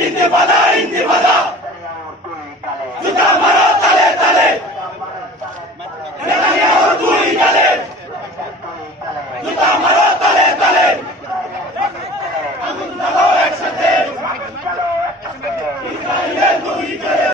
ইন্দিপাদা ইন্দিপাদা জুতা মারো তালে তালে নেতানিয়াহু দুই গালে জুতা মারো তালে তালে আগুন দাও একসাথে ইসরায়েলের দুই গালে